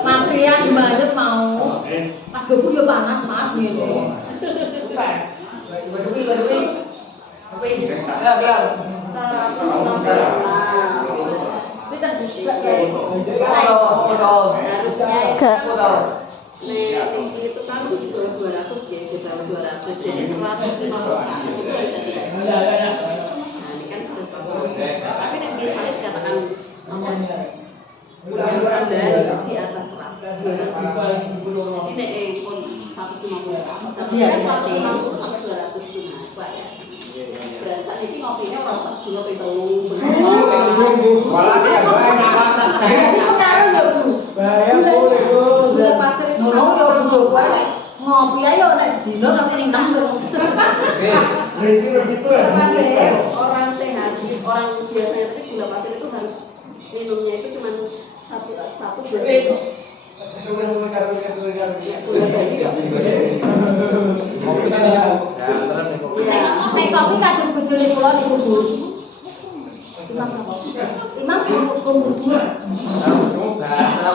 Mas Ria gimana mau? Mas Goku yo panas Mas ngene. Bukan. Berdui. Apa ini? Kita tinggi itu kan di bawah 200 ya, di bawah 200 jadi 150 ke atas itu harus ada. Nah ini kan sudah 40. Tapi nek misalnya dikatakan yang rendah di atas 100 jadi nek pun 150 ke atas tapi 150 sampai 200 itu nah ya. Dan saat ini ngopinya orang usah dulu pintu Walah ya bae ngawasan. pengaruh yo Bu. Bahaya boleh Bu. Gula pasir itu yo coba ngopi ayo nek sedina tapi 6 lho. Berarti begitu ya. Gula pasir orang sehat, orang biasanya tapi gula pasir itu harus minumnya itu cuma satu gelas. Gula tadi enggak. Nek kopi kados bojone kula niku Bu. Imam apa? Imam kumpul. Kamu bahasa